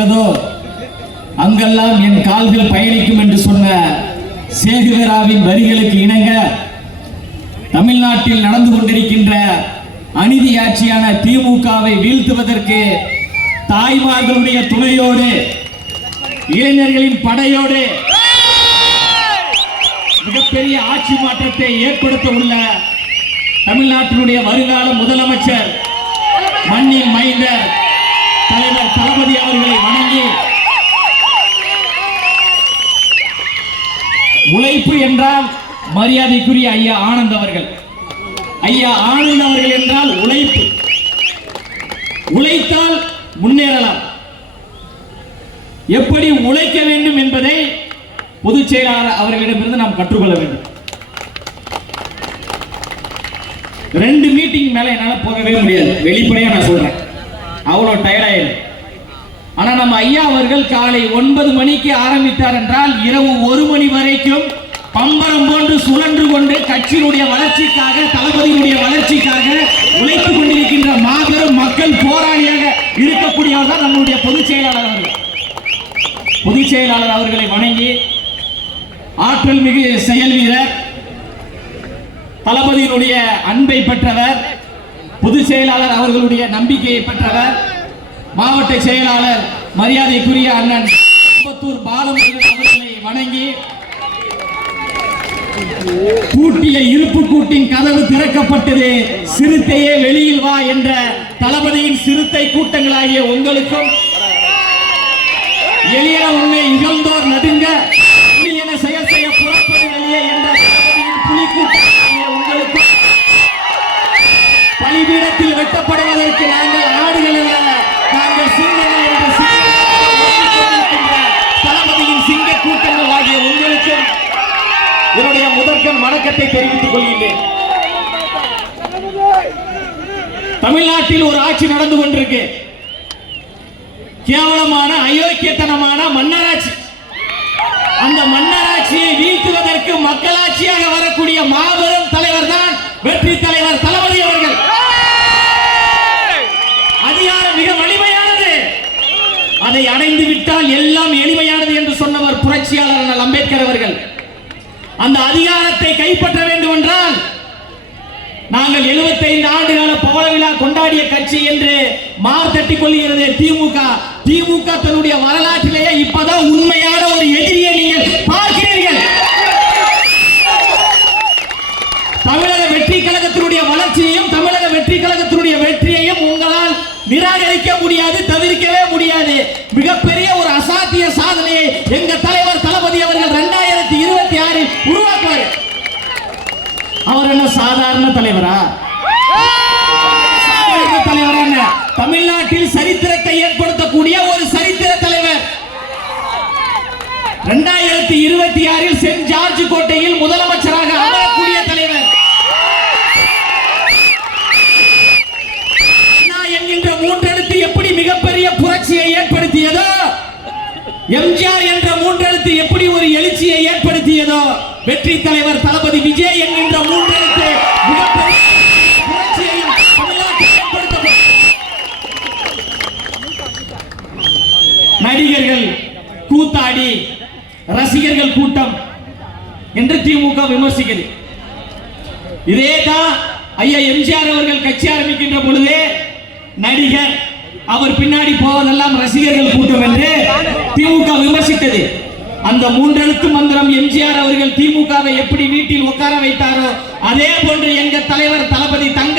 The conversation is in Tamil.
இருக்கிறதோ அங்கெல்லாம் என் கால்கள் பயணிக்கும் என்று சொன்ன சேகுவேராவின் வரிகளுக்கு இணங்க தமிழ்நாட்டில் நடந்து கொண்டிருக்கின்ற அநீதி ஆட்சியான திமுகவை வீழ்த்துவதற்கு தாய்மார்களுடைய துணையோடு இளைஞர்களின் படையோடு மிகப்பெரிய ஆட்சி மாற்றத்தை ஏற்படுத்த உள்ள தமிழ்நாட்டினுடைய வருங்கால முதலமைச்சர் மண்ணின் மைந்தர் தலைவர் தளபதி அவர்களை வணங்கி, உழைப்பு என்றால் மரியாதைக்குரிய ஐயா ஆனந்த் அவர்கள், ஐயா ஆனந்த் அவர்கள் என்றால் உழைப்பு, உழைத்தால் முன்னேறலாம். எப்படி உழைக்க வேண்டும் என்பதை பொதுச் செயலாளர் அவர்களிடமிருந்து நாம் கற்றுக்கொள்ள வேண்டும். 2 மீட்டிங் மேல என்னால போகவே முடியாது, வெளிப்படையா நான் சொல்றேன், அவ்வளவு டயர்டாயிரு. ஆனா நம்ம ஐயா அவர்கள் காலை 9 மணிக்கு ஆரம்பித்தார் என்றால் இரவு 1 மணி வரைக்கும் பம்பரம் போன்று சுழன்று கொண்டு கட்சியினுடைய வளர்ச்சிக்காக, தளபதியினுடைய வளர்ச்சிக்காக உழைத்துக் கொண்டிருக்கின்ற மாபெரும் மக்கள் போராளியாக இருக்கக்கூடியவர் தான் நம்முடைய பொதுச் செயலாளர் அவர்கள். பொதுச் செயலாளர் அவர்களை வணங்கி, ஆற்றல் மிகு செயல் வீரர், தளபதியினுடைய அன்பை பெற்றவர், பொதுச் செயலாளர் அவர்களுடைய நம்பிக்கையை பெற்றவர், மாவட்ட செயலாளர் மரியாதைக்குரிய அண்ணன் பாலமுருகன் அவர்களை வணங்கி, பூட்டிய இருப்பு கூட்டின் கதவு திறக்கப்பட்டது, சிறுத்தையே வெளியில் வா என்ற தளபதியின் சிறுத்தை கூட்டங்களாகிய உங்களுக்கும், எளிய உண்மை இகழ்ந்தோர் நடுங்க என செயல் செய்ய புறப்படு வெளியே என்ற தளபதியின் புலி கூட்டங்களாகிய உங்களுக்கும், பலிபீடத்தில் வெட்டப்படுவதற்கு நாங்கள் ஆடுகள் அல்ல, நாங்கள் சிங்கங்கள் என்ற தளபதியின் சிங்க கூட்டங்கள் ஆகிய உங்களுக்கும் என்னுடைய முதற்கண் வணக்கத்தை தெரிவித்துக் கொள்கின்றேன். தமிழ்நாட்டில் ஒரு ஆட்சி நடந்து கொண்டிருக்கு, கேவலமான அயோக்கியத்தனமான மன்னராட்சி. அந்த மன்னராட்சியை வீழ்த்துவதற்கு மக்களாட்சியாக வரக்கூடிய மாபெரும் தலைவர் தான் வெற்றி தலைவர் தளபதி அவர்கள். அதிகாரம் மிக வலிமையானது, அதை அடைந்து விட்டால் எல்லாம் எளிமையானது என்று சொன்னவர் புரட்சியாளர் அம்பேத்கர் அவர்கள். அந்த அதிகாரத்தை கைப்பற்ற வேண்டும் என்றால் நாங்கள் 75 ஆண்டுகால பவள விழா கொண்டாடிய கட்சி என்று மார் தட்டிக் கொள்கிறது திமுக. திமுக தன்னுடைய வரலாற்றிலேயே இப்பதான் உண்மையான ஒரு எதிரியை நீங்கள் பார்க்கிறீர்கள். தமிழக வெற்றி கழகத்தினுடைய வளர்ச்சியையும், தமிழக வெற்றி கழகத்தினுடைய வெற்றியையும் உங்களால் நிராகரிக்க முடியாது, தவிர்க்கவே முடியாது. மிகப்பெரிய ஒரு அசாத்திய சாதனையை எங்க தலைவர் தளபதி அவர்கள் 2026 உருவாக்குவார். அவர் என்ன சாதாரண தலைவரா? தலைவரான தமிழ்நாட்டில் சரித்திரத்தை ஏற்படுத்தக்கூடிய ஒரு சரித்திர தலைவர். 2026 சென்ட் ஜார்ஜ் கோட்டையில் முதலமைச்சராக அமரக்கூடிய தலைவர். என்கின்ற 3 எழுத்து எப்படி மிகப்பெரிய புரட்சியை ஏற்படுத்தியதோ, எம்ஜிஆர் என்ற 3 எழுத்து எப்படி ஒரு எழுச்சியை ஏற்படுத்தியதோ, வெற்றி தலைவர் தளபதி விஜய் என்கின்ற 3 எழுத்து மிகப்பெரிய புரட்சியையும் தமிழ்நாட்டில் ஏற்படுத்த. நடிகர்கள் கூத்தாடி ரசிகர்கள் கூட்டம் என்று திமுக விமர்சிக்கிறது. இதேதான் ஐயா எம்ஜிஆர் அவர்கள் கட்சி ஆரம்பிக்கின்ற பொழுது நடிகர், அவர் பின்னாடி போவதெல்லாம் ரசிகர்கள் கூட்டம் என்று திமுக விமர்சித்தது. அந்த 3 எழுத்து மந்திரம் எம்ஜிஆர் அவர்கள் திமுகவை எப்படி வீட்டில் உட்கார வைத்தாரோ அதே போன்று எங்க தலைவர் தளபதி தங்க